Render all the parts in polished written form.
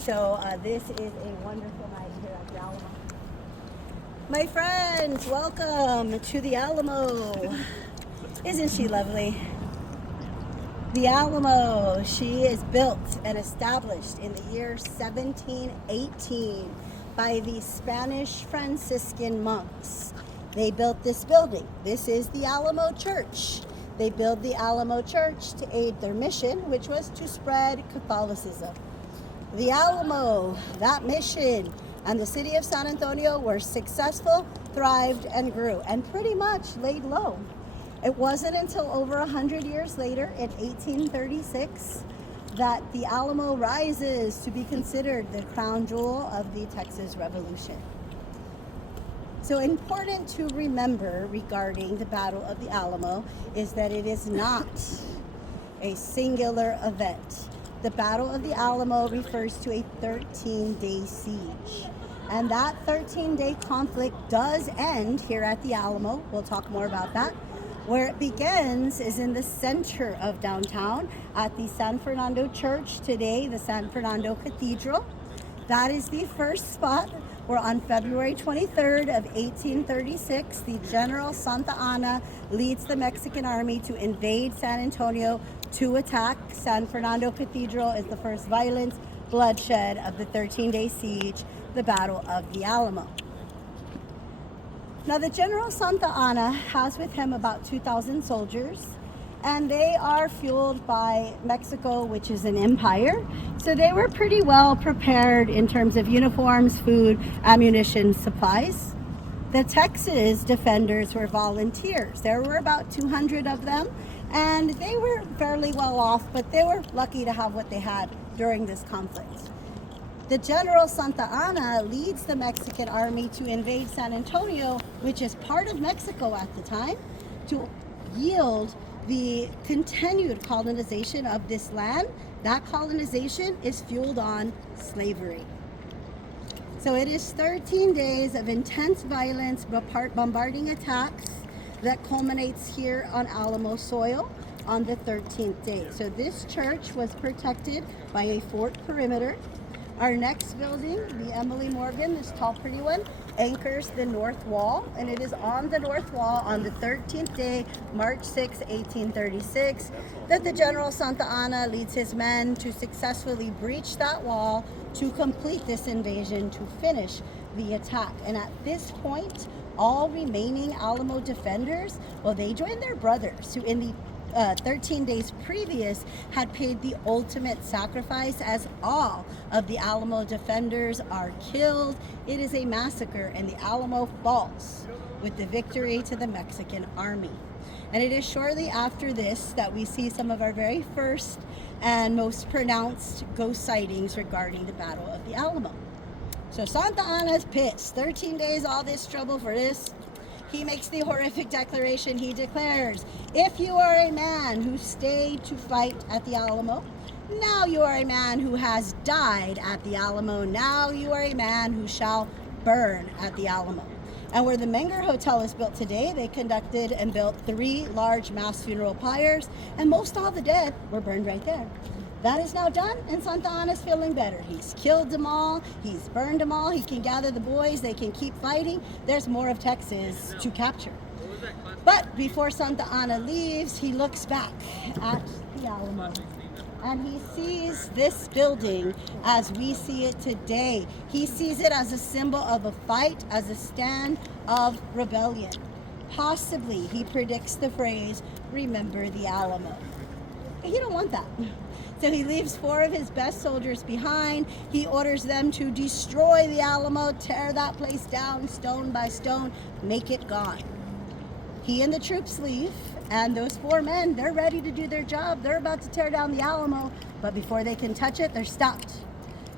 So this is a wonderful night here at the Alamo. My friends, welcome to the Alamo. Isn't she lovely? The Alamo, she is built and established in the year 1718 by the Spanish Franciscan monks. They built this building. This is the Alamo Church. They built the Alamo Church to aid their mission, which was to spread Catholicism. The Alamo, that mission, and the city of San Antonio were successful, thrived, and grew, and pretty much laid low. It wasn't until over 100 years later, in 1836, that the Alamo rises to be considered the crown jewel of the Texas Revolution. So important to remember regarding the Battle of the Alamo is that it is not a singular event. The Battle of the Alamo refers to a 13-day siege. And that 13-day conflict does end here at the Alamo. We'll talk more about that. Where it begins is in the center of downtown at the San Fernando Church, today the San Fernando Cathedral. That is the first spot where on February 23rd of 1836, the General Santa Anna leads the Mexican army to invade San Antonio to attack. San Fernando Cathedral is the first violence, bloodshed of the 13-day siege, the Battle of the Alamo. Now, the General Santa Anna has with him about 2,000 soldiers, and they are fueled by Mexico, which is an empire. So they were pretty well prepared in terms of uniforms, food, ammunition, supplies. The Texas defenders were volunteers. There were about 200 of them, and they were fairly well off, but they were lucky to have what they had during this conflict. The General Santa Anna leads the Mexican army to invade San Antonio, which is part of Mexico at the time, to yield the continued colonization of this land. That colonization is fueled on slavery. So it is 13 days of intense violence, bombarding attacks that culminates here on Alamo soil on the 13th day. So this church was protected by a fort perimeter. Our next building, the Emily Morgan, this tall, pretty one, anchors the north wall, and it is on the north wall on the 13th day, March 6, 1836, that the General Santa Anna leads his men to successfully breach that wall to complete this invasion, to finish the attack. And at this point, all remaining Alamo defenders, well, they joined their brothers who in the 13 days previous had paid the ultimate sacrifice, as all of the Alamo defenders are killed. It is a massacre, and the Alamo falls with the victory to the Mexican army. And it is shortly after this that we see some of our very first and most pronounced ghost sightings regarding the Battle of the Alamo. So Santa Anna's pissed. 13 days, all this trouble for this. He makes the horrific declaration. He declares, if you are a man who stayed to fight at the Alamo, now you are a man who has died at the Alamo. Now you are a man who shall burn at the Alamo. And where the Menger Hotel is built today, they conducted and built 3 large mass funeral pyres, and most all the dead were burned right there. That is now done, and Santa Anna's feeling better. He's killed them all, he's burned them all, he can gather the boys, they can keep fighting. There's more of Texas to capture. But before Santa Anna leaves, he looks back at the Alamo, and he sees this building as we see it today. He sees it as a symbol of a fight, as a stand of rebellion. Possibly, he predicts the phrase, remember the Alamo. He don't want that. So he leaves 4 of his best soldiers behind. He orders them to destroy the Alamo, tear that place down stone by stone, make it gone. He and the troops leave, and those 4 men, they're ready to do their job. They're about to tear down the Alamo, but before they can touch it, they're stopped.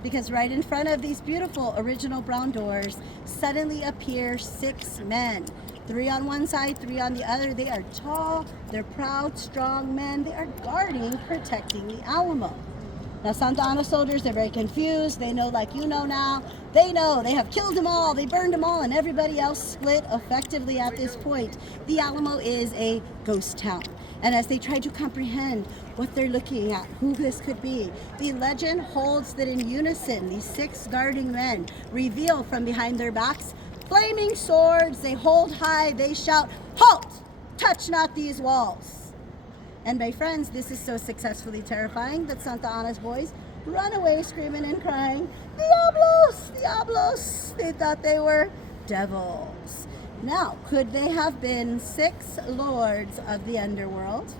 Because right in front of these beautiful original brown doors suddenly appear 6 men. 3 on one side, 3 on the other. They are tall, they're proud, strong men. They are guarding, protecting the Alamo. Now, Santa Anna soldiers, they're very confused. They know, like you know now, they know they have killed them all, they burned them all, and everybody else split effectively at this point. The Alamo is a ghost town. And as they try to comprehend what they're looking at, who this could be, the legend holds that in unison, these 6 guarding men reveal from behind their backs flaming swords. They hold high, they shout, "Halt! Touch not these walls." And my friends, this is so successfully terrifying that Santa Ana's boys run away screaming and crying, "Diablos! Diablos!" They thought they were devils. Now, could they have been 6 lords of the underworld?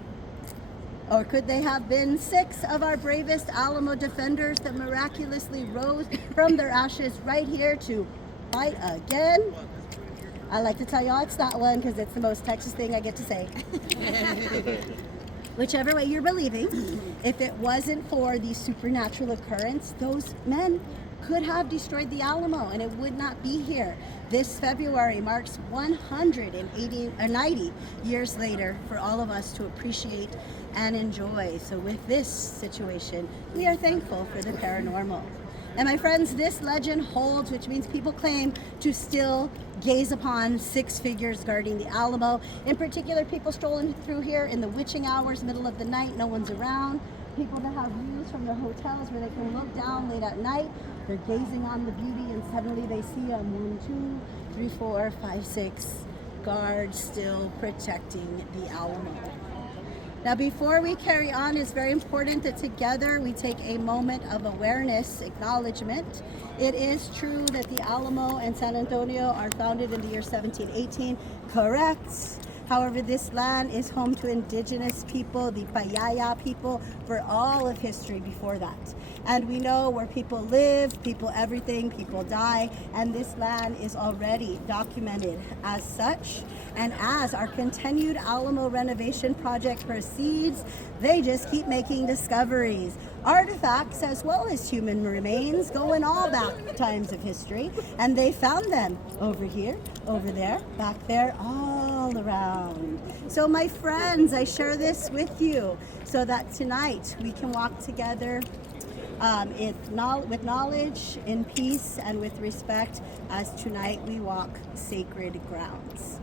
Or could they have been 6 of our bravest Alamo defenders that miraculously rose from their ashes right here to fight again? I like to tell y'all it's that one because it's the most Texas thing I get to say. Whichever way you're believing, if it wasn't for the supernatural occurrence, those men could have destroyed the Alamo and it would not be here. This February marks 90 years later for all of us to appreciate and enjoy. So with this situation, we are thankful for the paranormal. And my friends, this legend holds, which means people claim to still gaze upon 6 figures guarding the Alamo. In particular, people strolling through here in the witching hours, middle of the night, no one's around. People that have views from their hotels where they can look down late at night. They're gazing on the beauty and suddenly they see 1, 2, 3, 4, 5, 6 guards still protecting the Alamo. Now, before we carry on, it's very important that together we take a moment of awareness, acknowledgement. It is true that the Alamo and San Antonio are founded in the year 1718, correct? However, this land is home to indigenous people, the Payaya people, for all of history before that. And we know where people live, people everything, people die, and this land is already documented as such. And as our continued Alamo renovation project proceeds, they just keep making discoveries. Artifacts as well as human remains going all back times of history. And they found them over here, over there, back there, all around. So my friends, I share this with you so that tonight we can walk together with knowledge, in peace, and with respect, as tonight we walk sacred grounds.